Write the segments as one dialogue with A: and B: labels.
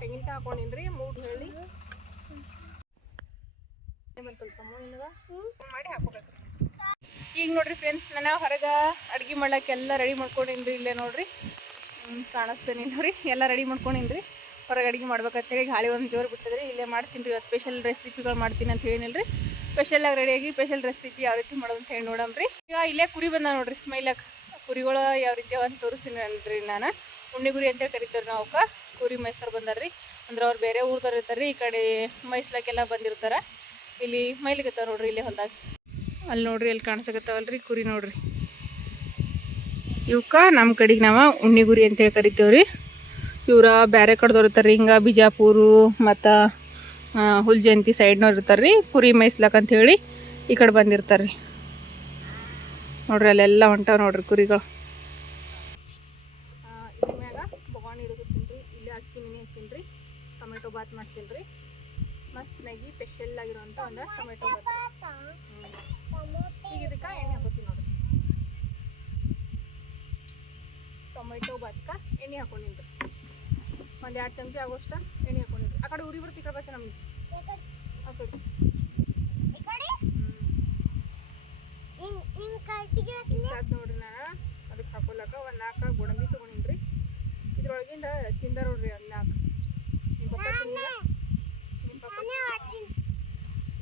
A: ತೆಂಗಿನಕಾಯಿ ಹಾಕೊಂಡಿನ್ರಿ, ಮೂರು ಹೇಳಿ ಈಗ ನೋಡ್ರಿ ಫ್ರೆಂಡ್ಸ್ ನಾನು ಹೊರಗೆ ಅಡ್ಗೆ ಮಾಡ್ಲಿಕ್ಕೆ ಎಲ್ಲ ರೆಡಿ ಮಾಡ್ಕೊಂಡಿನ್ರಿ ಇಲ್ಲೇ ನೋಡ್ರಿ. ಕಾಣಿಸ್ತೇನೆ ನೋಡ್ರಿ. ಎಲ್ಲ ರೆಡಿ ಮಾಡ್ಕೊಂಡಿನ್ರಿ. ಹೊರಗೆ ಅಡುಗೆ ಮಾಡ್ಬೇಕಂತೇಳಿ ಗಾಳಿ ಒಂದು ಜೋರು ಬಿಟ್ಟಿದ್ರಿ, ಇಲ್ಲೇ ಮಾಡ್ತೀನಿ ರೀ. ಇವತ್ತು ಸ್ಪೆಷಲ್ ರೆಸಿಪಿಗಳು ಮಾಡ್ತೀನಿ ಅಂತ ಹೇಳಿನಿಲ್ರಿ. ಸ್ಪೆಷಲಾಗಿ ರೆಡಿಯಾಗಿ ಸ್ಪೆಷಲ್ ರೆಸಿಪಿ ಯಾವ ರೀತಿ ಮಾಡೋದು ಅಂತ ಹೇಳಿ ನೋಡಮ್ರಿ ಈಗ ಇಲ್ಲೇ ಕುರಿ ಬಂದ ನೋಡ್ರಿ, ಮೈಲಕ್. ಕುರಿಗಳು ಯಾವ ರೀತಿ ಒಂದು ತೋರಿಸ್ತೀನಿ ಅಂದ್ರಿ ನಾನು. ಉಣ್ಣಿ ಗುರಿ ಅಂತೇಳಿ ಕರಿತೀವಿ ನಾವು ಕುರಿ ಮೈಸೂರು ಬಂದಾರ್ರಿ. ಅಂದ್ರೆ ಅವ್ರು ಬೇರೆ ಊರ್ದವ್ರು ಇರ್ತಾರೆ ಈ ಕಡೆ ಮೈಸ್ಲಕ್ಕೆಲ್ಲ ಬಂದಿರ್ತಾರೆ. ಇಲ್ಲಿ ಮೈಲಿಗತ್ತಾವ ನೋಡ್ರಿ ಇಲ್ಲಿ ಹೊಲ್ದಾಗ. ಅಲ್ಲಿ ನೋಡ್ರಿ ಅಲ್ಲಿ ಕಾಣಿಸಕತ್ತಾವಲ್ರಿ ಕುರಿ ನೋಡ್ರಿ. ಇವಕ್ಕ ನಮ್ಮ ಕಡೆಗೆ ನಾವು ಉಣ್ಣಿ ಗುರಿ ಅಂತೇಳಿ ಕರಿತೇವ್ರಿ. ಇವ್ರ ಬೇರೆ ಕಡೆದವ್ರು ಇರ್ತಾರೆ ಹಿಂಗೆ ಬಿಜಾಪುರು ಮತ್ತು ಹುಲ್ಜಯಂತಿ ಸೈಡ್ನವ್ರು ಇರ್ತಾರೆ ರೀ ಕುರಿ ಮೈಸ್ಲಾಕ ಅಂತ ಹೇಳಿ ಈ ಕಡೆ ಬಂದಿರ್ತಾರೆ ರೀ ನೋಡ್ರಿ ಅಲ್ಲೆಲ್ಲ ಹೊಂಟಾವ ನೋಡ್ರಿ ಕುರಿಗಳು ಇದ್ರ ಮ್ಯಾಗ ಬೊಗಾಣಿ ಇಡಕತ್ತೀನಿ ರೀ ಇಲ್ಲಿ ಅಕ್ಕಿ ನೆನೆ ಹಾಕ್ತೀನಿ ರೀ ಟೊಮೆಟೊ ಬಾತ್ ಮಾಡ್ತೀನಿ ರೀ ಮಸ್ತ್ ಮ್ಯಾಗಿ ಸ್ಪೆಷಲ್ ಆಗಿರುವಂಥ ಒಂದು ಟೊಮೆಟೊ ಈಗ ಇದಕ್ಕೆ ಎಣ್ಣೆ ಹಾಕೋತೀನಿ ನೋಡ್ರಿ ಟೊಮೆಟೊ ಬಾತ್ಕ ಎಣ್ಣೆ ಹಾಕೊಂಡಿನ್ರಿ ಒಂದೆರಡು ಒಂದು ಎರಡು ಚಮಚ ಆಗೋಷ್ಟ ಎಣ್ಣೆ ಹಾಕೊಂಡಿನ್ರಿ ಆ ಕಡೆ ಉರಿ ಬರ್ತಿ ಈ ಕಡೆ ಬಚ್ಚ ನಮ್ಗೆ ಆ ಕಡೆ. ಸಾಕು ನೋಡ್ರಿ ನಾನು ಅದಕ್ಕೆ ಹಾಕೊಲಕ ಒಂದು ನಾಲ್ಕು ಗೋಡಂಬಿ ತೊಗೊಂಡಿನ್ರಿ ಇದ್ರೊಳಗಿಂದ ತಿಂದ ನೋಡ್ರಿ ಒಂದು ನಾಲ್ಕು ನಿಮ್ಮ ಪಪ್ಪ ನಿಮ್ಮ ಪಪ್ಪ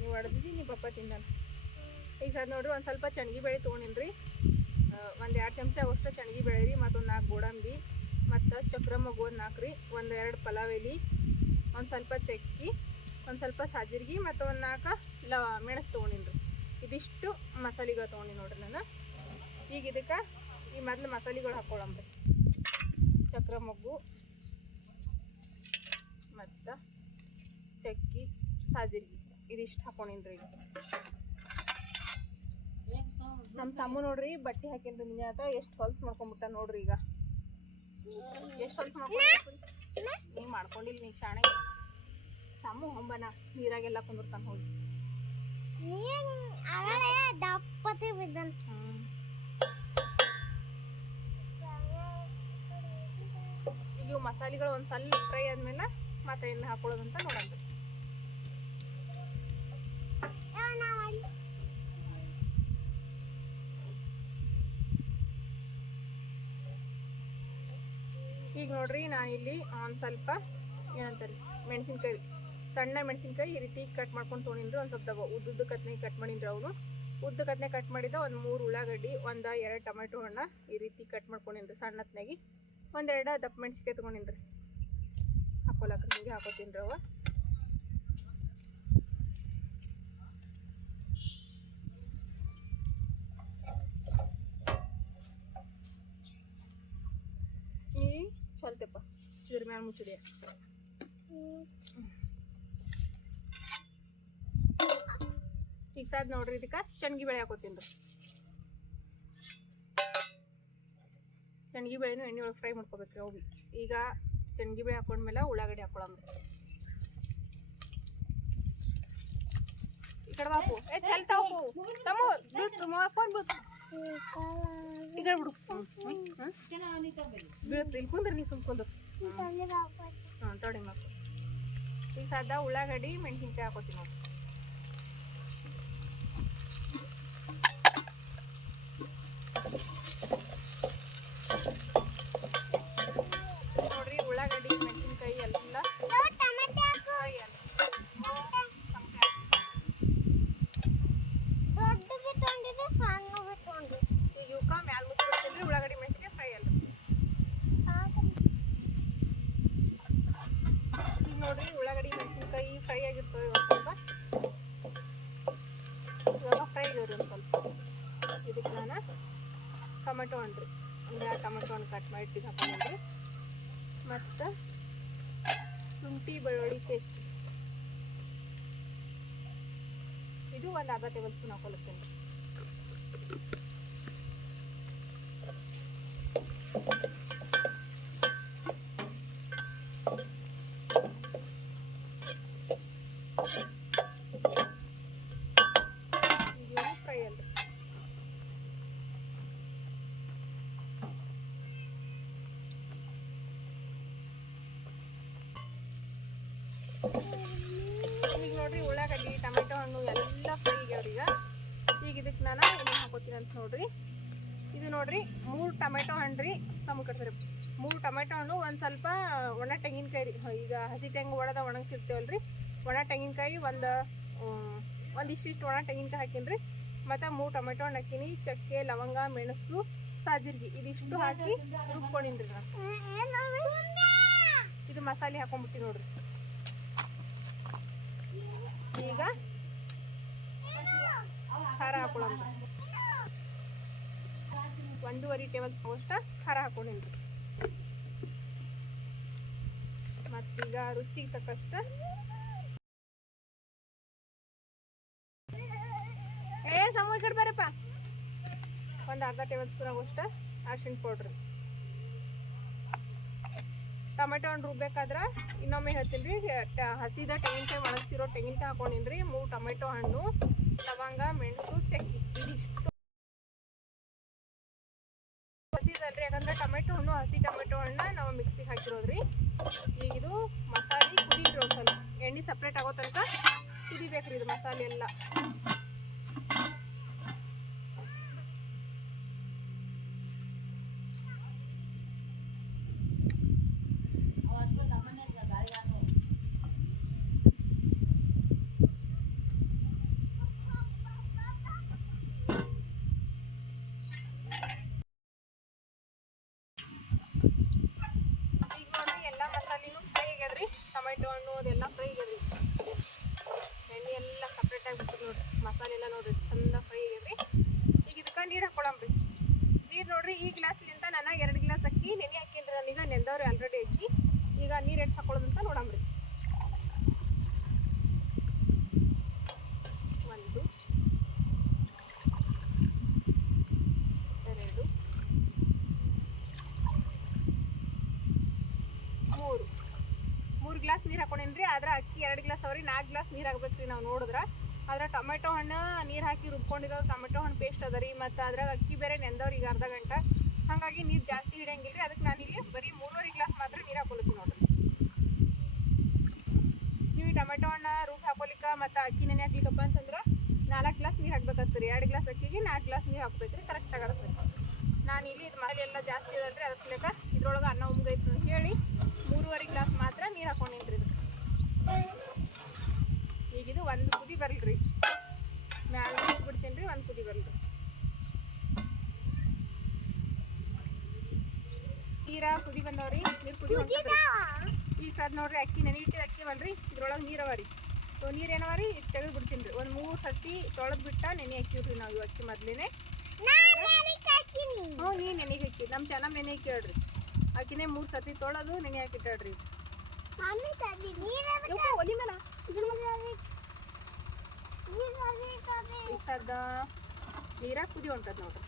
A: ನೀವು ಹೊಡೆದಿದ್ದಿ ನಿಮ್ಮ ಪಪ್ಪ ಈಗ ಸರ್ ನೋಡ್ರಿ, ಒಂದು ಸ್ವಲ್ಪ ಚಣಗಿ ಬೇಳೆ ತೊಗೊಂಡಿನ್ರಿ. ಒಂದು ಎರಡು ಚಮಚ ಅಷ್ಟು ಚಣಗಿ ಬೆಳೆ ರೀ, ಮತ್ತೊಂದು ನಾಲ್ಕು ಗೋಡಂಬಿ, ಮತ್ತು ಚಕ್ರ ಮಗು ಒಂದು ನಾಲ್ಕು ರೀ, ಒಂದು ಎರಡು ಪಲಾವ್ ಎಲೆ ಒಂದು ಸ್ವಲ್ಪ ಚಕ್ಕಿ, ಒಂದು ಸ್ವಲ್ಪ ಸಾಜಿರ್ಗಿ, ಮತ್ತು ಒಂದು ನಾಲ್ಕು ಲ ಮೆಣಸು ತೊಗೊಂಡಿನ್ರಿ. ಇದಿಷ್ಟು ಮಸಾಲೆಗಳು ತೊಗೊಂಡಿ ನೋಡ್ರಿ ನಾನು. ಈಗ ಇದಕ್ಕೆ ಈ ಮೊದಲು ಮಸಾಲೆಗಳು ಹಾಕ್ಕೊಳಂಬ್ರಿ ಚಕ್ರ ಮೊಗ್ಗು ಮತ್ತು ಚಕ್ಕಿ, ಸಾಜಿರ್ಗಿ. ಇದಿಷ್ಟು ಹಾಕೊಂಡಿನ್ರಿ. ನಮ್ಮ ಸಮ್ಮು ನೋಡ್ರಿ, ಬಟ್ಟೆ ಹಾಕಿನ್ರಿ ಮುಂಜಾತ ಎಷ್ಟು ಹೊಲ್ಸ್ ಮಾಡ್ಕೊಂಬಿಟ್ಟ ನೋಡ್ರಿ ಈಗ. ಎಷ್ಟು ಹೊಲ್ಸ್ ಮಾಡ್ಕೊಂಡು ನೀ ಮಾಡ್ಕೊಂಡಿಲ್ಲ ನೀ ಶಾಣೆ. ಸಮ್ಮು ಹೊಂಬನ, ನೀರಾಗೆಲ್ಲ ಕುಂದಿರ್ತಾನೆ ಹೋಗಿ.
B: ದಪ್ಪತೆ ಬಿದ್ದನ್.
A: ಈಗ ಮಸಾಲೆಗಳು ಒಂದು ಸ್ವಲ್ಪ ಫ್ರೈ ಆದ್ಮೇಲೆ ಮತ್ತೆ ಇನ್ನು ಹಾಕೊಳ್ಳೋದಂತ ನೋಡಂತ ಈಗ ನೋಡ್ರಿ ಇಲ್ಲಿ ಒಂದು ಸ್ವಲ್ಪ, ಏನಂತಾರೆ, ಮೆಣಸಿನ್ಕಾಯಿ, ಸಣ್ಣ ಮೆಣಸಿನ್ಕಾಯಿ ಈ ರೀತಿ ಕಟ್ ಮಾಡ್ಕೊಂಡು ತೊಗೊಂಡಿದ್ರು ಒಂದು ಸ್ವಲ್ಪ ದಬ್ಬ ಉದ್ದುದ್ದು ಕತ್ನೆ ಕಟ್ ಮಾಡಿದ್ರು ಅವನು. ಉದ್ದ ಕತ್ನೆ ಕಟ್ ಮಾಡಿದ ಒಂದು ಮೂರು ಉಳ್ಳಾಗಡ್ಡಿ, ಒಂದು ಎರಡು ಟೊಮೆಟೊ ಹಣ್ಣ ಈ ರೀತಿ ಕಟ್ ಮಾಡ್ಕೊಂಡಿನ್ರಿ ಸಣ್ಣತ್ನಾಗಿ ಒಂದೆರಡು ದಪ್ಪ ಮೆಣಸಿನ್ಕಾಯಿ ತೊಗೊಂಡಿನ್ರಿ. ಹಾಕೋಲಾಕ್ರಿ ಹಿಂಗೆ ಹಾಕೋತೀನಿ ಅವ ಈ ಚಲ್ತೆಪ್ಪ ಇದ್ರ ಮ್ಯಾಲ ಮುಚ್ಚಿದೆ ಸಾದ್ ನೋಡ್ರಿ ಇದಕ್ಕೆ ಚಣ್ಗಿ ಬೇಳೆ ಹಾಕೋತೀನಿ ರೀ ಚನ್ಗಿ ಬೇಳೆನೂ ಎಣ್ಣೆ ಒಳಗೆ ಫ್ರೈ ಮಾಡ್ಕೋಬೇಕು ಬಿ ಈಗ ಚಣ್ಗಿ ಬೇಳೆ ಹಾಕೊಂಡ್ಮೇಲೆ ಉಳ್ಳಾಗಡ್ಡಿ ಹಾಕೊಳಮ್ರಿ ಈ ಕಡೆ ಬಾಪು ಏ ಚಲ್ ಬಿಟ್ಟು ಫೋನ್ ಬಿಟ್ಟು ಈ ಕಡೆ ಬಿಡು ಬೀಳುತ್ತೆ ನೀ ಸುಮ್ ಕುಂದ್ರು ಹ್ಞೂ ತೊಡಿ ಮಕ್ಕಳು ಈಗ ಸದಾ ಉಳ್ಳಾಗಡ್ಡಿ, ಮೆಣಸಿನ್ಕಾಯಿ ಹಾಕೋತೀನಿ ನೋಡಿ ನೋಡ್ರಿ ಉಳ್ಳಾಗಡ್ಡಿ ಮೆಣಸಿನ್ಕಾಯಿ ಎಲ್ಲ ಫ್ರೈ ಆಗಿ. ಈಗ ಇವಕ್ಕ ಮ್ಯಾಲ ಮುಚ್ಚಿಬಿಡ್ತೀನಿ ಉಳ್ಳಾಗಡ್ಡಿ ಮೆಣಸಿನ್ಕಾಯಿ ಫ್ರೈ ಅಲ್ಲ ಈಗ ನೋಡ್ರಿ, ಉಳ್ಳಾಗಡ್ಡಿ, ಮೆಣಸಿನ್ಕಾಯಿ ಫ್ರೈ ಆಗಿರ್ತವೆ ಸ್ವಲ್ಪ. ಇವಾಗ ಫ್ರೈ ಆಗಿವ್ರಿ ಒಂದು ಸ್ವಲ್ಪ. ಇದಕ್ಕೆ ನಾನು ಟೊಮೆಟೊ ಹಣ್ಣ್ರಿ. ಒಂದು ಎರಡು ಟೊಮೆಟೊ ಹಣ್ಣು ಕಟ್ ಮಾಡಿ ಇಟ್ಟಿದ್ದು ಹಾಕೊಂಡ್ರಿ ಮತ್ತು ಶುಂಠಿ, ಬೆಳ್ಳುಳ್ಳಿ ಪೇಸ್ಟ್ ಇದು ಒಂದು ಅರ್ಧ ಟೇಬಲ್ ಸ್ಪೂನ್ ಹಾಕೊಳತ್ತೇನೆ ಇದು ಫ್ರೈ ಅಲ್ರಿ ಈಗ ನೋಡ್ರಿ ಉಳ್ಳಾಗಡ್ಡಿ, ಟೊಮೆಟೊ ಹಣ್ಣು ಎಲ್ಲ ಫ್ರೈ ಈಗ. ಈಗ ಇದಕ್ಕೆ ನಾನು ಏನೇನು ಹಾಕೋತೀನಿ ಅಂತ ನೋಡ್ರಿ. ಇದು ನೋಡ್ರಿ, ಮೂರು ಟೊಮೆಟೊ ಹಣ್ಣು ರೀ, ಸಮ ಕಟ್ತಾರೆ ಮೂರು ಟೊಮೆಟೊ ಹಣ್ಣು ಒಂದು ಸ್ವಲ್ಪ ಒಣ ತೆಂಗಿನಕಾಯಿ ರೀ. ಈಗ ಹಸಿ ತೆಂಗು ಒಣದ ಒಣಗಿಸಿರ್ತೇವಲ್ರಿ. ಒಣ ತೆಂಗಿನಕಾಯಿ ಒಂದು ಒಂದು ಇಷ್ಟಿಷ್ಟು ಒಣ ತೆಂಗಿನಕಾಯಿ ಹಾಕಿನ್ರಿ. ಮತ್ತು ಮೂರು ಟೊಮೆಟೊ ಹಣ್ಣು ಹಾಕೀನಿ ಚಕ್ಕೆ, ಲವಂಗ, ಮೆಣಸು, ಸಾಜಿರ್ಗಿ ಇದಿಷ್ಟು ಹಾಕಿ ರುಬ್ಕೊಂಡಿನ್ರಿ ನಾನು ಇದು ಮಸಾಲೆ ಹಾಕೊಂಡ್ಬಿಟ್ಟಿ ನೋಡ್ರಿ. ಈಗ ಖಾರ ಹಾಕೊಳ್ಳೋಣ. ಒಂದೂವರೆ ಟೇಬಲ್ ಸ್ಪೂನ್ ಖಾರ ಹಾಕೊಂಡಿನ್ರಿ. ಮತ್ತೀಗ ರುಚಿಗೆ ತಕ್ಕಷ್ಟ ಟೇಬಲ್ ಸ್ಪೂನ್ ಆಗೋಷ್ಟು ಅರ್ಶಿಣ ಪೌಡ್ರ್. ಟೊಮೆಟೊ ಹಣ್ಣು ರುಬ್ಬೇಕಾದ್ರೆ ಇನ್ನೊಮ್ಮೆ ಹೇಳ್ತೀನಿ ರೀ ಹಸಿದ ತೆಂಗಿನಕಾಯಿ ಒಣಗಿಸಿರೋ ತೆಂಗಿನಕಾಯಿ ಹಾಕೊಂಡಿನ್ರಿ, ಮೂರು ಟೊಮೆಟೊ ಹಣ್ಣು, ಲವಂಗ, ಮೆಣಸು, ಚಕ್ಕಿ, ಇದಿಷ್ಟು. ಹಸಿದಲ್ರಿ, ಯಾಕಂದ್ರೆ ಟೊಮೆಟೊ ಹಣ್ಣು, ಹಸಿ ಟೊಮೆಟೊ ಹಣ್ಣ ನಾವು ಮಿಕ್ಸಿಗೆ ಹಾಕಿರೋದ್ರಿ. ಈಗ ಇದು ಮಸಾಲೆ ಕುದಿ ಒಂದು ಸ್ವಲ್ಪ. ಎಣ್ಣೆ ಸಪ್ರೇಟ್ ಆಗೋ ತನಕ ಕುದಿಬೇಕ್ರಿ ಇದು ಮಸಾಲೆ ಎಲ್ಲ ಈಗ ನೋಡ್ರಿ ಎಲ್ಲ ಮಸಾಲಿನೂ ಫ್ರೈ ಆಗ್ಯದ್ರಿ ಟೊಮೆಟೊ ಹಣ್ಣು ಅದೆಲ್ಲ ಫ್ರೈ ಆಗ್ಯದ್ರಿ ಎಣ್ಣೆ ನೋಡ್ರಿ. ಮಸಾಲೆ ಎಲ್ಲ ನೋಡ್ರಿ, ಚಂದ ಫ್ರೈ ಆಗಿರ್ರಿ ಈಗ ಇದಕ್ಕೆ ನೀರು ಹಾಕೊಳಂಬ್ರಿ ನೀರು ನೋಡ್ರಿ, ಈ ಗ್ಲಾಸ್ಲಿಂದ ನಾನು ಎರಡು ಗ್ಲಾಸ್ ಅಕ್ಕಿ, ನೆನೆ ಹಾಕಿಲ್ರಿ ನಾನೀಗ, ನೆಂದವ್ರಿ ಆಲ್ರೆಡಿ ಅಕ್ಕಿ ಈಗ ನೀರು ಎಷ್ಟು ಹಾಕೊಳ್ಳೋದಂತ ನೋಡಂಬ್ರಿ ಒಂದು, ಎರಡು, ಮೂರು. ಮೂರು ಗ್ಲಾಸ್ ನೀರು ಹಾಕೊಂಡೇನ್ರಿ ಆದ್ರೆ ಅಕ್ಕಿ ಎರಡು ಗ್ಲಾಸ್ ಅವ್ರಿ ನಾಲ್ಕು ಗ್ಲಾಸ್ ನೀರು ಹಾಕ್ಬೇಕ್ರಿ ನಾವು ನೋಡಿದ್ರ. ಆದ್ರೆ ಟೊಮೆಟೊ ಹಣ್ಣು ನೀರು ಹಾಕಿ ರುಬ್ಕೊಂಡಿರೋ ಟೊಮೆಟೊ ಹಣ್ಣು ಪೇಸ್ಟ್ ಅದ ರೀ. ಮತ್ತು ಅದ್ರಾಗ ಅಕ್ಕಿ ಬೇರೆ ನೆಂದವ್ರಿ ಈಗ ಅರ್ಧ ಗಂಟೆ. ಹಾಗಾಗಿ ನೀರು ಜಾಸ್ತಿ ಹಿಡಿಯಂಗಿಲ್ಲ ರೀ ಅದಕ್ಕೆ ನಾನು ಇಲ್ಲಿ ಬರೀ ಮೂರುವರೆ ಗ್ಲಾಸ್ ಮಾತ್ರ ನೀರು ಹಾಕೊಳ್ತೀನಿ ನೋಡ್ರಿ. ನೀವು ಟೊಮೆಟೊ ಹಣ್ಣು ರೂಟ್ ಹಾಕೊಲಿಕ್ಕೆ ಮತ್ತು ಅಕ್ಕಿ ನೆನೆ ಹಾಕ್ಲಿಕ್ಕಪ್ಪ ಅಂತಂದ್ರೆ ನಾಲ್ಕು ಗ್ಲಾಸ್ ನೀರು ಹಾಕ್ಬೇಕಾಗ್ತದೆ ಎರಡು ಗ್ಲಾಸ್ ಅಕ್ಕಿಗೆ ನಾಲ್ಕು ಗ್ಲಾಸ್ ನೀರು ಹಾಕ್ಬೇಕ್ರಿ. ಕರೆಕ್ಟ್ ಆಗಿರುತ್ತೆ ನಾನು ಇಲ್ಲಿ ಇದು ಮಾಡಿ ಎಲ್ಲ ಜಾಸ್ತಿ ಅದಲ್ರಿ ಅದಕ್ಕೆ ಲೆಕ್ಕ ಇದ್ರೊಳಗೆ ಅನ್ನ ಉಮ್ಗೈತು ಅಂತ ಹೇಳಿ ಮೂರುವರೆ ಗ್ಲಾಸ್ ಮಾತ್ರ ನೀರು ಹಾಕೊಂಡಿನ್ರಿ ಇದಕ್ಕೆ ಈಗ ಇದು ಒಂದು ಕುದಿ ಬರಲ್ರಿ. ಮ್ಯಾಲ ಬಿಡ್ತೀನಿ ರೀ ಒಂದು ಕುದಿ ಬರಲ್ರಿ. ನೀರ ಕುದಿ ಬಂದವ್ರಿ ನೀರು ಕುದಿ. ಈಗ ಸದ್ ನೋಡ್ರಿ ಅಕ್ಕಿ ನೆನೆ ಇಟ್ಟಿದ ಅಕ್ಕಿ ಬಲ್ರಿ ಇದ್ರೊಳಗೆ ನೀರು ರೀ. ಸೊ ನೀರು ಏನವ ರೀ ತೆಗೆದು ಬಿಡ್ತೀನಿ ರೀ ಒಂದು ಮೂರು ಸರ್ತಿ ತೊಳೆದು ಬಿಟ್ಟ ನೆನೆ ಹಾಕಿವ್ರಿ ನಾವು ಇವು ಅಕ್ಕಿ ಮೊದ್ಲೇನೆ. ಹ್ಞೂ ನೀ ನೆನೆಗೆ ಹಾಕಿ. ನಮ್ಮ ಚೆನ್ನಾಗಿ ನೆನೆ ಹಾಕಿ ಹೇಳ್ರಿ ಅಕ್ಕಿನೇ ಮೂರು ಸರ್ತಿ ತೊಳೆದು ನೆನೆ ಹಾಕಿಟ್ಟಾಡ್ರಿ ಒಲಿ ಮೇಲ. ಈಗ ಸದ್ದ ನೀರ ಕುದಿ ಹೊಂಟದ ನೋಡ್ರಿ.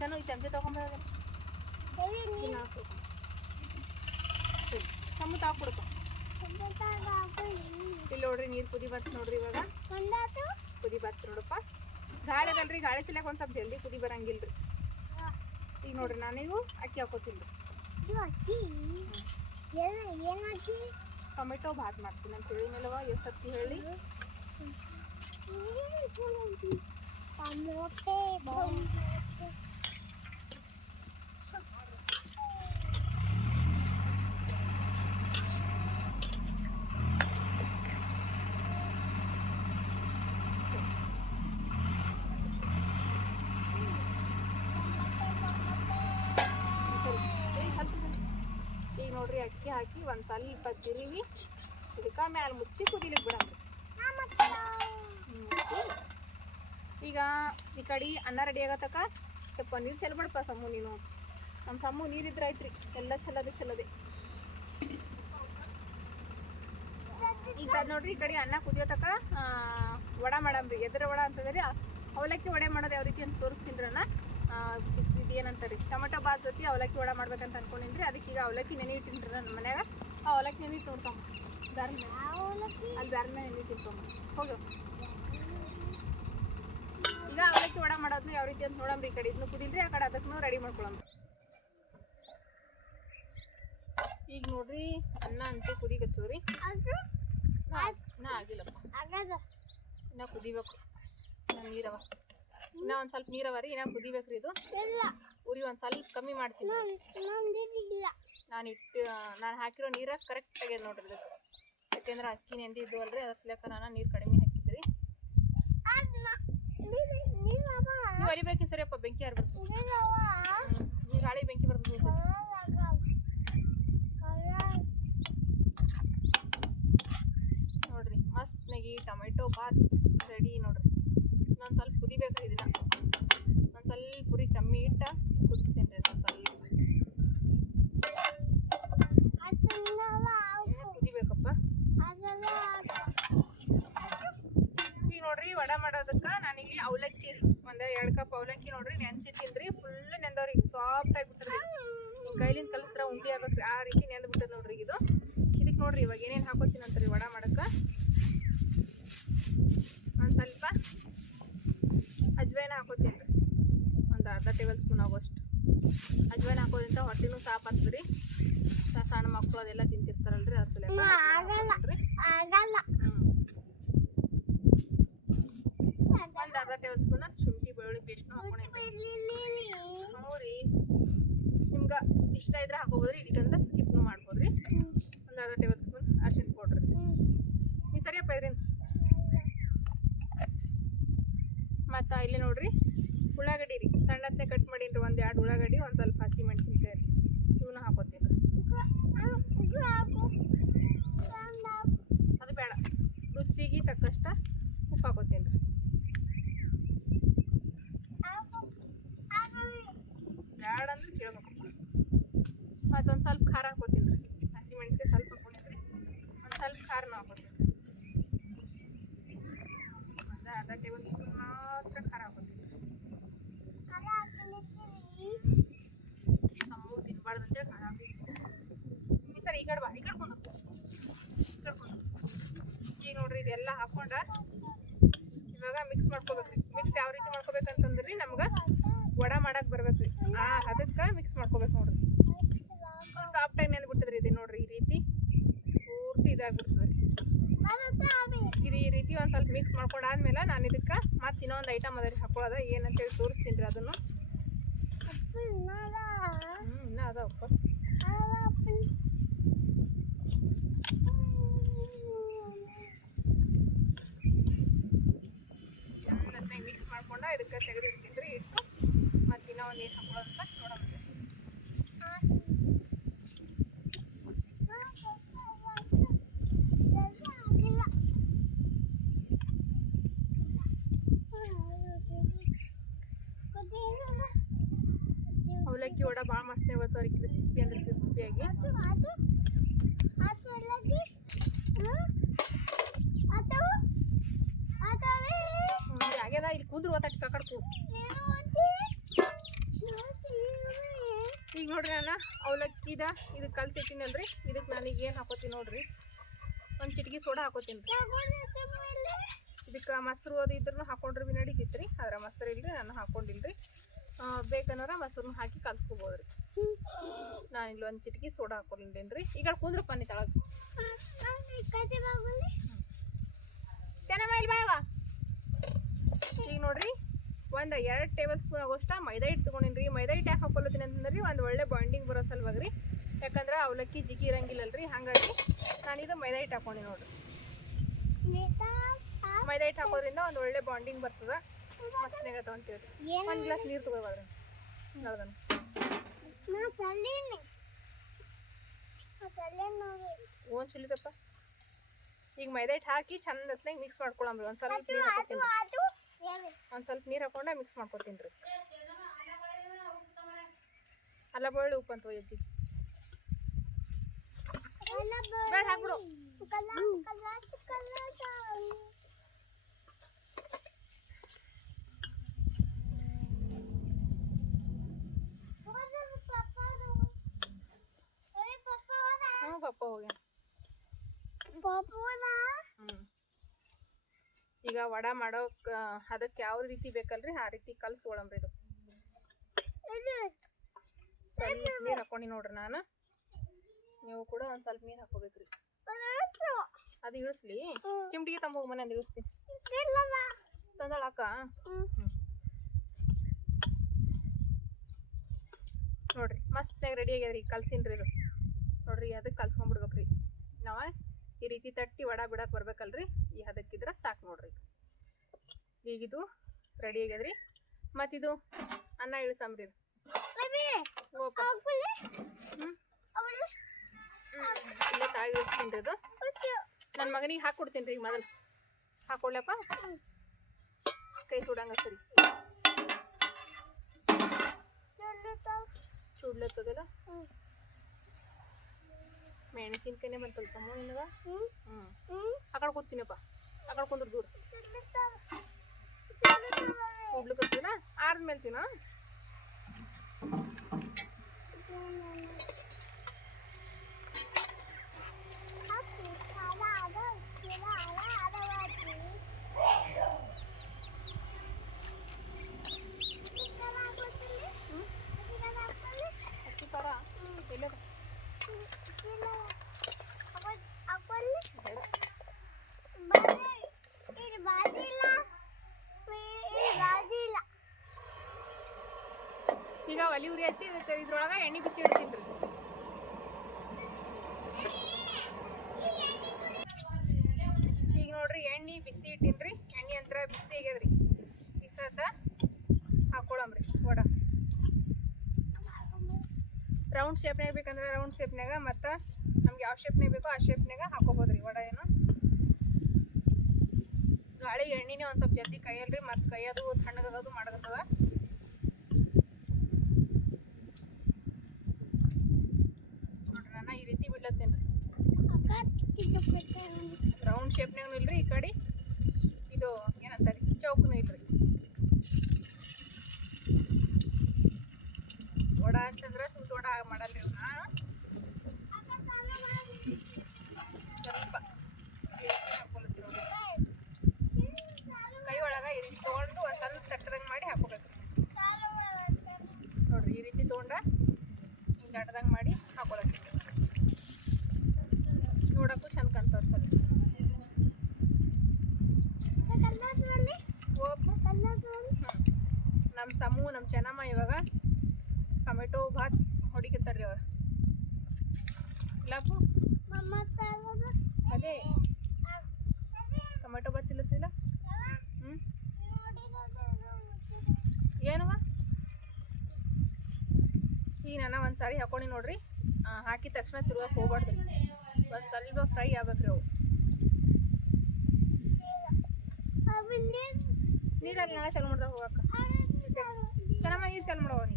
A: ಚಲೋ ಈ ಚಮಚ ತಗೊಂಬ ಸಮ ತಾಕೊಡಪ್ಪ ಇಲ್ಲಿ ನೋಡ್ರಿ ನೀರು ಕುದಿ ಬಂತು ನೋಡ್ರಿ ಇವಾಗ. ಕುದಿ ಬಂತು ನೋಡಪ್ಪ. ಗಾಳಿ ಅದಲ್ರಿ ಗಾಳಿ ಸಿಲಕ್ ಒಂದು ಸ್ವಲ್ಪ ಜಲ್ದಿ ಕುದಿ ಬರಂಗಿಲ್ರಿ. ಈಗ ನೋಡ್ರಿ ನಾನೀಗ ಅಕ್ಕಿ ಹಾಕೋತೀನಿ. ಟೊಮೆಟೊ ಭಾತ್ ಮಾಡ್ತೀನಿ ಅಂತ ಹೇಳಿನಲ್ವ ಎಷ್ಟು ಸತಿ ಹೇಳಿ. ಸರಿ. ಏ, ಸ್ವಲ್ಪ ಸರಿ. ಈಗ ನೋಡ್ರಿ, ಅಕ್ಕಿ ಹಾಕಿ ಒಂದು ಸ್ವಲ್ಪ ತಿರುವಿ, ಇದಕ್ಕ ಮ್ಯಾಲೆ ಮುಚ್ಚಿ ಕುದಿಲಿಕ್ಕೆ ಬಿಡಮ್ರಿ ಈಗ ಈ ಕಡೆ ಅನ್ನ ರೆಡಿ ಆಗತ್ತಕ ಸ್ವಲ್ಪ ನೀರು ಚೆಲ್ಬಿಡಪ್ಪ ಸಮ್ಮು ನೀನು. ನಮ್ಮ ಸಮ್ಮು ನೀರಿದ್ರೆ ಐತ್ರಿ, ಎಲ್ಲ ಚಲದೆ ಚಲದೆ ಈಗ ಸದ್ ನೋಡ್ರಿ, ಈ ಕಡೆ ಅನ್ನ ಕುದಿಯೋತಕ ವಡ ಮಾಡಂಬ್ರಿ ಎದ್ರ ವಡ ಅಂತಂದ್ರೆ ಅವಲಕ್ಕಿ ವಡೆ ಮಾಡೋದು ಯಾವ ರೀತಿ ಅಂತ ತೋರಿಸ್ತೀನಿ ಅಣ್ಣ. ಬಿಸಿ ಏನಂತಾರೆ? ಟೊಮೆಟೊ ಬಾತ್ ಜೊತೆ ಅವಲಕ್ಕಿ ವಡ ಮಾಡ್ಬೇಕಂತ ಅನ್ಕೊಂಡಿನ್ರಿ ಅದಕ್ಕೆ ಈಗ ಅವಲಕ್ಕಿ ನೆನೆಯಿಟ್ಟಿನ್ರಿ ನನ್ನ ಮನ್ಯಾಗ. ಆ ಅವಲಕ್ಕಿ ನೆನೆ ನೋಡ್ತಮ್ಮ ಬ್ಯಾರ್ಮೆ ಅಲ್ಲಿ ಬ್ಯಾರ್ಮೆ ನೆನೀಟಿರ್ತಮ್ಮ ಹೋಗೋ. ಈಗ ಅವಲಕ್ಕಿ ವಡ ಮಾಡೋದ್ನ ಯಾವ ರೀತಿ ಅಂತ ನೋಡಮ್ರಿ ಈ ಕಡೆ. ಇದನ್ನು ಕುದಿಲ್ರಿ ಆ ಕಡೆ ಅದಕ್ಕೂ ರೆಡಿ ಮಾಡ್ಕೊಳ್ಳೋಣ ಈಗ ನೋಡ್ರಿ ಅನ್ನ ಅಂತ ಕುದಿಗತ್ತವ್ರಿ ನಾ ಆಗಿಲ್ಲಪ್ಪ. ನಾ ಕುದಿಬೇಕು. ನಾ ನೀರವ. ಇನ್ನ ಒಂದು ಸ್ವಲ್ಪ ನೀರಾವರಿ ಇನ್ನ ಕುದಿಬೇಕ್ರಿ ಇದು. ಉರಿ ಒಂದು ಸ್ವಲ್ಪ ಕಮ್ಮಿ ಮಾಡ್ತೀನಿ
B: ನನ್
A: ಇಟ್ಟು ನಾನು ಹಾಕಿರೋ ನೀರ ಕರೆಕ್ಟ್ ಆಗ್ಯದ ನೋಡ್ರಿ ಇದು ಯಾಕೆಂದ್ರೆ ಅಕ್ಕಿ ನೆಂದಿದ್ದು ಅಲ್ರಿ ಅದ್ರ ಸಲಕ ನಾನು ನೀರು ಕಡಿಮೆ ಹಾಕಿದ್ರಿ. ನೀವು ಅರಿಬೇಕಿ ಸರಿಯಪ್ಪ ಬೆಂಕಿ ಹಾರ್ಬೇಕು ನೀವು ಗಾಳಿ ಬೆಂಕಿ ಬರ್ತದೆ ನೋಡ್ರಿ ಮಸ್ತ್ ನೆಗಿ ಟೊಮೆಟೊ ಬಾತ್ ರೆಡಿ ನೋಡ್ರಿ. ಇನ್ನೊಂದು ಸ್ವಲ್ಪ ಕುದಿಬೇಕು ಇದನ್ನ ಒಂದು ಸ್ವಲ್ಪ ಪುರಿ ಕಮ್ಮಿ ಇಟ್ಟ ಕುದಿಸ್ತೀನಿ ರೀ ಒಂದು ಸ್ವಲ್ಪ. ಕುದಿಬೇಕಪ್ಪ? ಈಗ ನೋಡ್ರಿ ವಡ ಮಾಡೋದಕ್ಕೆ ನಾನಿಲ್ಲಿ ಅವಲಕ್ಕಿ ಒಂದು ಎರಡು ಕಪ್ ಅವಲಕ್ಕಿ ನೋಡ್ರಿ ನೆನ್ಸಿಟ್ಟಿನಿ ರೀ ಫುಲ್ ನೆಂದವ್ರಿ ಸಾಫ್ಟ್ ಆಗಿಬಿಟ್ರಿ ಕೈಲಿಂದ ಕಲಿಸ್ರ ಉಂಡಿ ಆಗ್ಬೇಕ್ರಿ. ಆ ರೀತಿ ನೆಂದ್ಬಿಟ್ಟದ ನೋಡ್ರಿ ಇದು. ಇದಕ್ಕೆ ನೋಡ್ರಿ ಇವಾಗ ಏನೇನು ಹಾಕೋತೀನಿ ರೀ ವಡ ಮಾಡಕ್ಕೆ ಒಂದು ಸ್ವಲ್ಪ ಅಜ್ವೈನ ಹಾಕೋತೀನಿ ರೀ ಒಂದು ಅರ್ಧ ಟೇಬಲ್ ಸ್ಪೂನ್ ಆಗೋಷ್ಟು. ಅಜ್ವೈನ್ ಹಾಕೋದ್ರಿಂದ ಹೊಟ್ಟೆನೂ ಸಾಫ್ ಆಗ್ತದೆ ರೀ ಸಣ್ಣ ಮಕ್ಕಳು ಅದೆಲ್ಲ ತಿಂತಿರ್ತಾರಲ್ರಿ ಅದ್ರ ಸಲ ಒಂದು ಅರ್ಧ ಟೇಬಲ್ ಸ್ಪೂನ್ ಶುಂಠಿ ಬೆಳ್ಳುಳ್ಳಿ ಪೇಸ್ಟ್ನು ಹಾಕೊಂಡೇನಿ ಹ್ಞೂ ರೀ ನಿಮ್ಗೆ ಇಷ್ಟ ಇದ್ರೆ ಹಾಕೋಬೋದ್ರಿ ಇಲ್ಲಿಕಂದ್ರೆ ಸ್ಕಿಪ್ನು ಮಾಡ್ಬೋದ್ರಿ. ಒಂದು ಅರ್ಧ ಟೇಬಲ್ ಸ್ಪೂನ್ ಅರ್ಶಿನ ಪೌಡ್ರಿ. ಈ ಸರಿಯಪ್ಪ ಇದ್ರಿಂದ. ಮತ್ತು ಇಲ್ಲಿ ನೋಡ್ರಿ. ಉಳ್ಳಾಗಡ್ಡಿ ರೀ. ಸಣ್ಣತ್ತೆ ಕಟ್ ಮಾಡೀನಿ ಒಂದು ಎರಡು ಉಳ್ಳಾಗಡ್ಡಿ, ಒಂದು ಸ್ವಲ್ಪ ಹಸಿ ಮೆಣಸಿನ್ಕಾಯಿ ರೀ. ಇವನ್ನ ಹಾಕೋತೀನಿ ಅದು ಬೇಡ. ರುಚಿಗೆ ತಕ್ಕಷ್ಟ ಉಪ್ಪು ಹಾಕೋತೀನಿ ರೀ. ಬೇಡ ಅಂದ್ರೆ ಕೇಳ್ಬೇಕಪ್ಪ. ಮತ್ತೊಂದು ಸ್ವಲ್ಪ ಖಾರ ಹಾಕೋತೀನಿ ರೀ ಹಸಿ ಮೆಣಸಿಗೆ ಸ್ವಲ್ಪ ಹಾಕೊಂಡಿದ್ರಿ ಒಂದು ಸ್ವಲ್ಪ ಖಾರನ ಹಾಕೋತೀನಿ ಒಂದು ಅರ್ಧ ಟೇಬಲ್ ಸ್ಪೂನ್ ಮಾತ್ರ ಖಾರ ಹಾಕೋತೀನಿ ಸಮ್ಮು ತಿನ್ಬಾರ್ದು ಅಂತೇಳಿ ಖಾರ ಹಾಕ್ತೀನಿ ಈ ಸರಿ ಈ ಕಡೆ ಬಾ ಈ ಕಡೆ ಕುಂದು ಈ ಕಡೆ ಕುಂದು ಈಗ ನೋಡ್ರಿ ಇದೆಲ್ಲ ಹಾಕೊಂಡ ಇವಾಗ ಮಿಕ್ಸ್ ಮಾಡ್ಕೋಬೇಕ್ರಿ ಮಿಕ್ಸ್ ಯಾವ ರೀತಿ ಮಾಡ್ಕೋಬೇಕಂತಂದ್ರಿ ನಮ್ಗೆ ವಡ ಮಾಡಕ್ ಬರ್ಬೇಕ್ರಿ. ಆ, ಅದಕ್ಕೆ ಮಿಕ್ಸ್ ಮಾಡ್ಕೋಬೇಕು ನೋಡ್ರಿ. ಸಾಫ್ಟಾಗಿ ನೆನ್ಬಿಟ್ಟದ್ರಿ ಬಿಟ್ಟದ್ರಿ ಇದು ನೋಡ್ರಿ ಈ ರೀತಿ. ಪೂರ್ತಿ ಇದಾಗ್ಬಿಡ್ತದ್ರಿ. ಇದು ಈ ರೀತಿ ಒಂದು ಸ್ವಲ್ಪ ಮಿಕ್ಸ್ ಮಾಡ್ಕೊಂಡಾದ್ಮೇಲೆ ನಾನು ಇದಕ್ಕೆ ಮತ್ತೆ ಇನ್ನೊಂದು ಐಟಮ್ ಅದ ರೀ ಹಾಕೊಳ್ಳೋದ ಏನಂತೇಳಿ ತೋರಿಸ್ತೀನಿ ರೀ ಅದನ್ನು. ಹ್ಞೂ ಇನ್ನೂ ಅದಾವಪ್ಪ ಚಂದ ಮಿಕ್ಸ್ ಮಾಡ್ಕೊಂಡು ಇದಕ್ಕೆ ತೆಗೆದಿಡ್ತೀನಿ ರೀ ಇಟ್ಟು ಮತ್ತೆ ಇನ್ನೂ ಒಂದು ಏನು ಹಾಕೊಳ್ಳೋದಂತ ನೋಡೋಣ ಅವಲಕ್ಕಿ ವಡ ಭಾಳ ಮಸ್ತ್ ಬರ್ತಾವ ರೀ ಕ್ರಿಸ್ಪಿ ಅಂದ್ರೆ ಕ್ರಿಸ್ಪಿಯಾಗಿ ಹ್ಞೂ ಆಗ್ಯದ ಇಲ್ಲಿ ಕುಂದ್ರು ಓದಾಕ ಕಕಡ್ ಕೂ ಈಗ ನೋಡ್ರಿ ನಾನು ಅವಲಕ್ಕಿದ ಇದು ಕಲ್ಸಿಟ್ಟಿನಲ್ರಿ ಇದಕ್ಕೆ ನಾನೀಗ ಏನು ಹಾಕೋತೀನಿ ನೋಡ್ರಿ. ಒಂದು ಚಿಟಕಿ ಸೋಡಾ ಹಾಕೋತೀನಿ ಇದಕ್ಕೆ ಮೊಸರು ಅದು ಇದ್ರೂ ಹಾಕೊಂಡ್ರೆ ಭೀ ನಡೀತಿತ್ತು ರೀ ಆದ್ರೆ ಮೊಸರು ಇಲ್ಲರಿ ನಾನು ಹಾಕೊಂಡಿಲ್ರಿ. ಆ, ಬೇಕನ್ನೋರ ಹಾಕಿ ಕಲ್ಸ್ಕೊಬೋದು ರೀ ನಾನು ಇಲ್ಲಿ ಒಂದು ಚಿಟಕಿ ಸೋಡಾ ಹಾಕೊಂಡಿಲ್ಲ ರೀ ಈಗ ಕುಂದ್ರಪ್ಪ ನೀ ತಳಗ. ಚೆನ್ನಾಗಿ ಬಾಯವಾ ಈಗ ನೋಡ್ರಿ ಒಂದು ಎರಡು ಟೇಬಲ್ ಸ್ಪೂನ್ ಆಗೋಷ್ಟ ಮೈದಾ ಹಿಟ್ಟು ತೊಗೊಂಡಿನಿ ರೀ ಮೈದಾ ಹಿಟ್ಟು ಯಾಕೆ ಹಾಕೊಳತ್ತೀನಿ ಅಂತಂದ್ರೆ ಒಂದು ಒಳ್ಳೆ ಬಾಂಡಿಂಗ್ ಬರೋ ಸಲುವಾಗಿ ಯಾಕಂದ್ರೆ ಅವಲಕ್ಕಿ ಜಿಗಿ ಇರಂಗಿಲ್ಲಲ್ರಿ ಹಾಗಾಗಿ ನಾನಿದು ಮೈದಾ ಹಿಟ್ಟು ಹಾಕೊಂಡಿ ನೋಡ್ರಿ. ಮೈದಾ ಹಿಟ್ಟು ಹಾಕೋದ್ರಿಂದ ಒಂದು ಒಳ್ಳೆ ಬಾಂಡಿಂಗ್ ಬರ್ತದ. ಮಸ್ತ್ನಾಗತ್ತ ಅಂತೇಳಿ ಒಂದು ಗ್ಲಾಸ್ ನೀರು ತಗೋಬಾರ್ದು ಅದನ್ನು ಓನ್ ಚುಲಿತಪ್ಪ ಈಗ ಮೈದಾ ಹಿಟ್ಟು ಹಾಕಿ ಚಂದ ಹೊತ್ನಾಗ ಮಿಕ್ಸ್ ಮಾಡ್ಕೊಳಮ್ರಿ ಒಂದು ಸ್ವಲ್ಪ ನೀರು ಹಾಕೋತೀನಿ ಒಂದು ಸ್ವಲ್ಪ ನೀರು ಹಾಕೊಂಡ ಮಿಕ್ಸ್ ಮಾಡ್ಕೊತೀನಿ ರೀ ಅಲ್ಲ ಬಳ್ಳಿ ಉಪ್ಪು ಅಂತ ಅಜ್ಜಿ. ಬೇಡ ಹಾಕ್ಬಿಡು ಹ್ಞೂ ಪಪ್ಪ ಈಗ ವಡ ಮಾಡೋಕೆ ಅದಕ್ಕೆ ಯಾವ ರೀತಿ ಬೇಕಲ್ರಿ? ಆ ರೀತಿ ಕಲ್ಸ್ಕೊಳಂಬ್ರಿ ಇದು ಸ್ವಲ್ಪ ನೀರು ಹಾಕೊಂಡು ನೋಡ್ರಿ ನಾನು. ನೀವು ಕೂಡ ಒಂದು ಸ್ವಲ್ಪ ನೀರು ಹಾಕೋಬೇಕ್ರಿ. ಅದು ಇಳಿಸ್ಲಿ. ಚಿಮ್ಟಿಗೆ ತಮ್ಮ ಹೋಗಿ ಮನೆ ಇಳಿಸ್ತೀನಿ ತಂದಾಳ ಅಕ್ಕ ನೋಡ್ರಿ ಮಸ್ತಾಗಿ ರೆಡಿ ಆಗ್ಯದ್ರಿ ಕಲ್ಸಿನ್ರಿ ಇದು. ನೋಡ್ರಿ ಅದಕ್ಕೆ ಕಲ್ಸ್ಕೊಂಡ್ಬಿಡ್ಬೇಕ್ರಿ ನಾವ ಈ ರೀತಿ ತಟ್ಟಿ ವಡ ಬಿಡಕ್ಕೆ ಬರ್ಬೇಕಲ್ರಿ ಈ ಹದಕ್ಕಿದ್ರೆ ಸಾಕು ನೋಡ್ರಿ. ಈಗಿದು ರೆಡಿ ಆಗ್ಯದ್ರಿ. ಮತ್ತಿದು ಅನ್ನ ಇಳಿಸಂಬ್ರಿ ಹ್ಞೂ ಇಲ್ಲೇ ತಾಯಿ ಇಳಿಸ್ತೀನಿ
B: ಅದು
A: ನನ್ನ ಮಗನಿಗೆ ಹಾಕ್ಕೊಡ್ತೀನಿ ರೀ ಮೊದಲು. ಹಾಕೊಳ್ಳಪ್ಪ ಕೈ ಸುಡಂಗ ಸರಿ.
B: ಚೂಡ್ಲತ್ತದಲ್ಲ
A: ಮೆಣಸಿನ್ಕಾಯಿನೇ ಬಂತಲ್ಲ ಸಮ ಹ್ಞೂ ಆಕಡೆ ಕಡೆ ಕೂತೀನಪ್ಪ. ಆ ಕುಂದ್ರ ದೂರ. ಸುಡ್ಲಿಕ್ಕತ್ತೀನ ಆರ್ದ್ಮೇಲೆ ತಿನ್ನ
B: ಹಾಕಿ ಸಾಲ ಅದ ಕಿಲ ಅದ ಅದವಾತಿ ಚಿಕ್ಕಲ ಹಾಕೋತಿಲ್ಲಿ
A: ಹ್ಞೂ
B: ಚಿಕ್ಕಲ ಹಾಕೊಳ್ಳಿ
A: ಹಚ್ಚಿ ಖಾರ ಇಲ್ಲ
B: ಚಿಲ್ಲ ಹಾಕೊಳ್ಳಿ
A: ಬೇಡ
B: ಬಾಜಿ ಇದು ಬಾಜಿ ಇಲ್ಲ ಇದು ಬಾಜಿ ಇಲ್ಲ
A: ಈಗ ಒಲಿ ಉರಿ ಹಚ್ಚಿ ಇದ್ರೊಳಗೆ ಎಣ್ಣೆ ಬಿಸಿ ಇಡ್ತೀನಿ ಈಗ ನೋಡ್ರಿ ಎಣ್ಣೆ ಬಿಸಿ ಇಟ್ಟಿನ್ರಿ. ಎಣ್ಣೆ ಅಂತರ ಬಿಸಿ ಆಗ್ಯದ್ರಿ. ಬಿಸಾತ ಹಾಕೊಳಮ್ರಿ ವಡ. ರೌಂಡ್ ಶೇಪ್ನಾಗ ಬೇಕಂದ್ರೆ ರೌಂಡ್ ಶೇಪ್ನಾಗ ಮತ್ತು ನಮ್ಗೆ ಯಾವ ಶೇಪ್ನಾಗ ಬೇಕೋ ಆ ಶೇಪ್ನಾಗ ಹಾಕೋಬೋದ್ರಿ ವಡ ಏನು. ಗಾಳಿ ಎಣ್ಣೆನೇ ಒಂದು ಸ್ವಲ್ಪ ಜಲ್ದಿ ಕೈಯಲ್ರಿ ಮತ್ತು ಕೈಯದು ತಣ್ಣಗಾಗೋದು ಮಾಡಕತ್ತದ. ನೋಡ್ರಿ ನಾನು ಈ ರೀತಿ ಬಿಡ್ಲತ್ತೇನ್ರಿ. ರೌಂಡ್ ಶೇಪ್ನಾಗೂ ಇಲ್ರಿ ಈ ಕಡೆ. ಇದು ಏನಂತಾರೆ ಚೌಕನು ಇಲ್ರಿ. ವಡ ಅಂತಂದ್ರೆ ತೂತ್ ವಡ ಮಾಡಲ್ರಿ ಇವ್ನ
B: ಅಕ್ಕ ಸಾಲ ಮಾಡಿ
A: ಸ್ವಲ್ಪ ಈ ರೀತಿ ಹಾಕ್ಕೊಳತ್ತೀವಿ ನೋಡ್ರಿ. ಕೈ ಒಳಗೆ ಈ ರೀತಿ ತೊಗೊಂಡು ಒಂದು ಸ್ವಲ್ಪ ತಟ್ಟದಂಗೆ ಮಾಡಿ ಹಾಕೋಬೇಕು
B: ಸಾಲ ಮಾಡಿ
A: ನೋಡ್ರಿ ಈ ರೀತಿ ತೊಗೊಂಡ ಹಿಂಗೆ ಅಡ್ದಂಗೆ ಮಾಡಿ ಹಾಕೊಳತ್ತೀವಿ ನೋಡಕ್ಕೂ ಚಂದ ಕಾಣ್ತಾವ್ರಿ ಸರ್
B: ಕನ್ನಡದಲ್ಲಿ
A: ಓಪು
B: ಕನ್ನಡದಲ್ಲಿ
A: ನಮ್ಮ ಸಮೂ ನಮ್ಮ ಚೆನ್ನಮ್ಮ ಇವಾಗ ಟೊಮೆಟೊ, ಭಾತ್ ಹೊಡಿಕತ್ತಾರ್ರಿ ಅವ್ರು. ಇಲ್ಲಪ್ಪು? ಅದೇ. ಟೊಮೆಟೊ ಭಾತ್ ಇಲ್ಲತ್ತಿಲ್ಲ? ಹ್ಞೂ ಏನವ ಈಗ ನಾನು ಒಂದು ಸಾರಿ ಹಾಕೊಂಡು ನೋಡ್ರಿ. ಹಾಕಿದ ತಕ್ಷಣ ತಿರ್ಗಕ್ಕೆ ಹೋಗ್ಬಾರ್ದು ಒಂದು ಸ್ವಲ್ಪ ಫ್ರೈ ಆಗ್ಬೇಕ್ರಿ ಅವು. ನೀರಲ್ಲಿ ನಾಳೆ ಚಾಲು ಮಾಡ್ದಾಗ ಹೋಗಕ್ಕ ನೀರು ಚಾಲು ಮಾಡವ ನೀ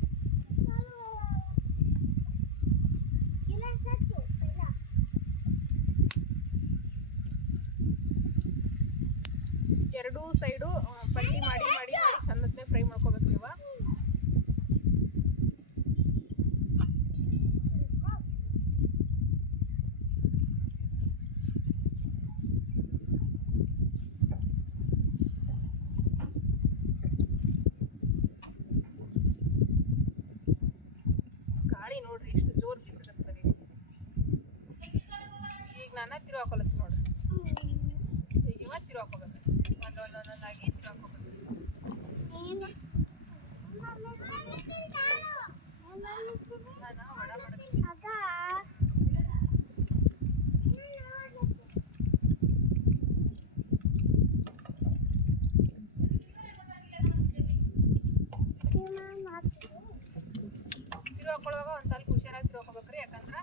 A: ಎರಡೂ ಸೈಡು ಪಟ್ಟಿ ಮಾಡಿ ಮಾಡಿ ಮಾಡಿ ಚಂದತ್ನೆ ಫ್ರೈ ಮಾಡ್ಕೋಬೇಕು ಇವ ಗಾಳಿ ನೋಡ್ರಿ ಎಷ್ಟು ಜೋರ್ ಬೀಸಕತ್ತದ ಈಗ ನೋಡಿ. ತಿರು ಹಾಕೊಳತ್ತೀನಿ ನೋಡ್ರಿ ಈಗ ಮತ್ತೆ ತಿರುವಾಕೋಬೇಕು ಒಂದು ಒಂದೊಂದೊಂದಾಗಿ ತಿರುವಾಕೋಬೇಕು ತಿರುವಾಕೊಳ್ಳುವಾಗ ಒಂದು ಸ್ವಲ್ಪ ಹುಷಾರಾಗಿ ತಿರುವಾಕೋಬೇಕ್ರಿ ಯಾಕಂದ್ರೆ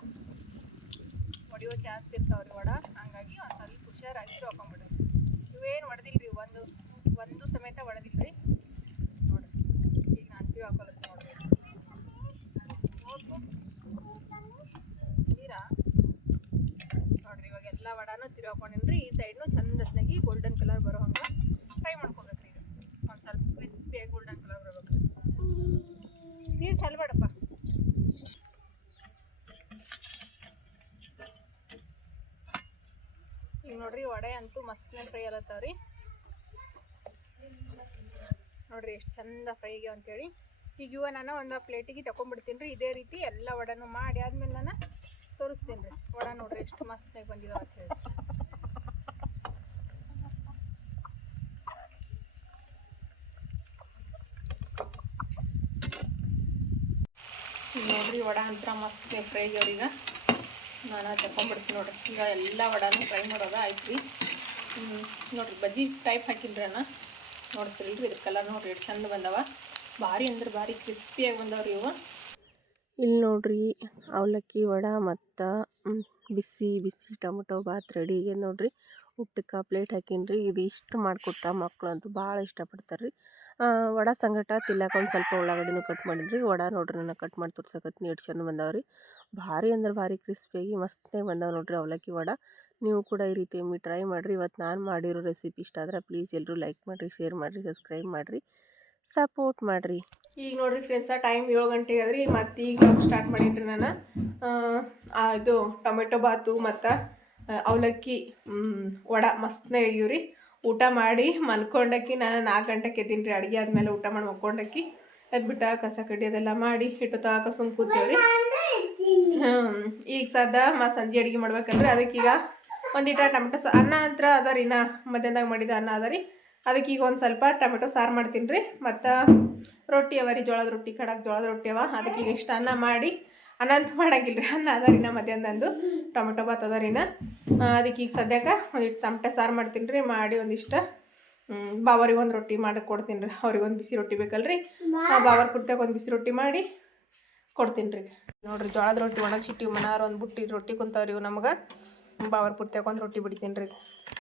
A: ಹೊಡಿಯೋ ಚಾನ್ಸ್ ಇರ್ತಾವ್ರಿ ಒಡ ಹಂಗಾಗಿ ಒಂದು ಸ್ವಲ್ಪ ಹುಷಾರಾಗಿ ಆಗಿ ಹಾಕೊಂಬಿಡ್ರಿ ಇವೇನು ಹೊಡೆದಿಲ್ರಿ? ಒಂದು ಒಂದು ಸಮೇತ ಹೊಡೆದಿಲ್ರಿ? ನೋಡ್ರಿ. ಈಗ ನಾನು ತಿರು ಹಾಕೊಳತ್ತೀನಿ ನೋಡ್ರಿ. ನೀರಾ ನೋಡ್ರಿ ಇವಾಗ ಎಲ್ಲ ವಡಾನು ತಿರು ಹಾಕೊಂಡಿನ್ರಿ ಈ ಸೈಡ್ನು ಚಂದತ್ನಾಗಿ ಗೋಲ್ಡನ್ ಕಲರ್ ಬರೋ ಹಂಗೆ. ನೋಡ್ರಿ, ವಡೆ ಅಂತೂ ಮಸ್ತ್ನೇ ಫ್ರೈ ರೀ. ನೋಡ್ರಿ ಎಷ್ಟು ಚಂದ ಫ್ರೈ ಫ್ರೈಗೆ ಅಂತೇಳಿ. ಈಗ ಇವ ನಾನು ಒಂದು ಪ್ಲೇಟಿಗೆ ತಗೊಂಡ್ಬಿಡ್ತೀನಿ ರೀ, ಇದೇ ರೀತಿ ಎಲ್ಲ ವಡನು ಮಾಡಿ ಆದ್ಮೇಲೆ ನಾನು ತೋರಿಸ್ತೀನಿ ರೀ. ವಡ ನೋಡ್ರಿ ಎಷ್ಟು ಮಸ್ತಾಗಿ ಬಂದಿದಾವ ಅಂತ ಹೇಳಿ ನೋಡ್ರಿ ವಡ ಅಂತ ಫ್ರೈ ಫ್ರೈಗೆ ಅವ್ರೀಗ ನಾನು ತಗೊಂಡ್ಬಿಡ್ತೀನಿ ನೋಡ್ರಿ. ಈಗ ಎಲ್ಲ ವಡಾನು ಫ್ರೈ ಮಾಡೋದ ಆಯ್ತು ರೀ ನೋಡ್ರಿ, ಬಜ್ಜಿ ಟೈಪ್ ನೋಡ್ತೀರಿ ನೋಡ್ತಿರಲ್ರಿ ಇದ್ರ ಕಲರ್ ನೋಡ್ರಿ, ಎಷ್ಟು ಚಂದ ಬಂದವ. ಭಾರಿ ಅಂದ್ರೆ ಭಾರಿ ಕ್ರಿಸ್ಪಿಯಾಗಿ ಬಂದವ್ರಿ ಇವು.
C: ಇಲ್ಲಿ ನೋಡ್ರಿ, ಅವಲಕ್ಕಿ ವಡ ಮತ್ತು ಬಿಸಿ ಬಿಸಿ ಟೊಮೊಟೊ ಬಾತ್ ರೆಡಿ ಇದೆ ನೋಡ್ರಿ. ಊಟಕ್ಕೆ ಪ್ಲೇಟ್ ಹಾಕೀನಿ ಇದು ಇಷ್ಟು ಮಾಡಿಕೊಟ್ರ ಮಕ್ಕಳು ಅಂತೂ ಭಾಳ ಇಷ್ಟಪಡ್ತಾರೆ ರೀ ವಡ ಸಂಗಟ ತಿನ್ನಕ್ಕೆ ಒಂದು ಸ್ವಲ್ಪ ಉಳ್ಳಾಗಡ್ಡಿನೂ ಕಟ್ ಮಾಡಿದ್ರಿ ವಡ ನೋಡ್ರಿ ನಾನು ಕಟ್ ಮಾಡಿ ತೋರ್ಸಕತ್ತೀನಿ, ಎಷ್ಟು ಚಂದ ಬಂದವ್ರಿ. ಭಾರಿ ಅಂದ್ರೆ ಭಾರಿ ಕ್ರಿಸ್ಪಿಯಾಗಿ ಮಸ್ತಾಗಿ ಬಂದವೆ ನೋಡಿರಿ ಅವಲಕ್ಕಿ ವಡ. ನೀವು ಕೂಡ ಈ ರೀತಿ ಒಮ್ಮೆ ಟ್ರೈ ಮಾಡಿರಿ. ಇವತ್ತು ನಾನು ಮಾಡಿರೋ ರೆಸಿಪಿ ಇಷ್ಟ ಆದ್ರೆ ಪ್ಲೀಸ್ ಎಲ್ಲರೂ ಲೈಕ್ ಮಾಡಿರಿ ಶೇರ್ ಮಾಡಿರಿ ಸಬ್ಸ್ಕ್ರೈಬ್ ಮಾಡಿರಿ ಸಪೋರ್ಟ್ ಮಾಡಿರಿ.
A: ಈಗ ನೋಡಿರಿ ಫ್ರೆಂಡ್ಸ ಟೈಮ್ ಏಳು ಗಂಟೆಗೆ ಅದ್ರಿ ಮತ್ತೆ ಈಗ ಸ್ಟಾರ್ಟ್ ಮಾಡೀನಿ ನಾನು. ಇದು ಟೊಮೆಟೊ ಬಾತು ಮತ್ತು ಅವಲಕ್ಕಿ ವಡ ಮಸ್ತ್ನೇ ರೀ ಊಟ ಮಾಡಿ ಮಲ್ಕೊಂಡಕ್ಕಿ ನಾನು ನಾಲ್ಕು ಗಂಟೆಗೆ ಎದ್ದೀನಿ ರೀ ಅಡುಗೆ ಆದಮೇಲೆ ಊಟ ಮಾಡಿ ಮಲ್ಕೊಂಡಕ್ಕಿ. ಎದ್ಬಿಟ್ಟ ಕಸ ಕಡ್ಡಿ ಅದೆಲ್ಲ ಮಾಡಿ ಹಿಟ್ಟು ತಗೋಕ ಸುಮ್ ಕೂತೇವ್ರಿ. ಈಗ ಸದ್ದ ಮಾ ಸಂಜೆ ಅಡುಗೆ ಮಾಡ್ಬೇಕಂದ್ರೆ ಅದಕ್ಕೀಗ ಒಂದಿಟ ಟೊಮೆಟೊ ಸಾ ಅನ್ನ ಹತ್ರ ಅದ ನಾ ಮಧ್ಯಾಹ್ನದಾಗ ಮಾಡಿದ ಅನ್ನ ಅದ ರೀ. ಅದಕ್ಕೆ ಈಗ ಒಂದು ಸ್ವಲ್ಪ ಟೊಮೆಟೊ ಸಾರು ಮಾಡ್ತೀನಿ ರೀ. ಮತ್ತು ರೊಟ್ಟಿ ಅವರಿ ಜೋಳದ ರೊಟ್ಟಿ, ಕಡಕ್ ಜೋಳದ ರೊಟ್ಟಿ ಅವ. ಅದಕ್ಕೆ ಇಷ್ಟು ಅನ್ನ ಮಾಡಿ, ಅನ್ನ ಅಂತ ಮಾಡಂಗಿಲ್ಲ ರೀ ಅನ್ನ ಅದ ನಾ ಮಧ್ಯಾಹ್ನದಂದು. ಟೊಮೆಟೊ ಬಾತ್ ಅದ ನಾ ಅದಕ್ಕೆ ಈಗ ಸದ್ಯಕ್ಕೆ ಒಂದಿಟ್ಟು ಟೊಮೆಟೊ ಸಾರು ಮಾಡ್ತೀನಿ ರೀ. ಮಾಡಿ ಒಂದಿಷ್ಟು ಬಾವರಿಗೆ ಒಂದು ರೊಟ್ಟಿ ಮಾಡಕ್ಕೆ ಕೊಡ್ತೀನಿ ರೀ. ಅವ್ರಿಗೆ ಒಂದು ಬಿಸಿ ರೊಟ್ಟಿ ಬೇಕಲ್ರಿ. ಬಾವರ್ ಕುರ್ತಾಗ ಒಂದು ಬಿಸಿ ರೊಟ್ಟಿ ಮಾಡಿ ಕೊಡ್ತೀನಿ ರೀ. ನೋಡ್ರಿ ಜೋಳದ ರೊಟ್ಟಿ ಒಣಗಿಸಿಟ್ಟಿವಿ ಮನಾರ ಒಂದು ಬುಟ್ಟಿ ರೊಟ್ಟಿ ಕುಂತಾವ್ರಿ ಇವು ನಮ್ಗೆ. ಬಾವರ್ ಪುಟ್ಟಿ ಒಂದು ರೊಟ್ಟಿ ಬಿಡ್ತೀನಿ ರೀ.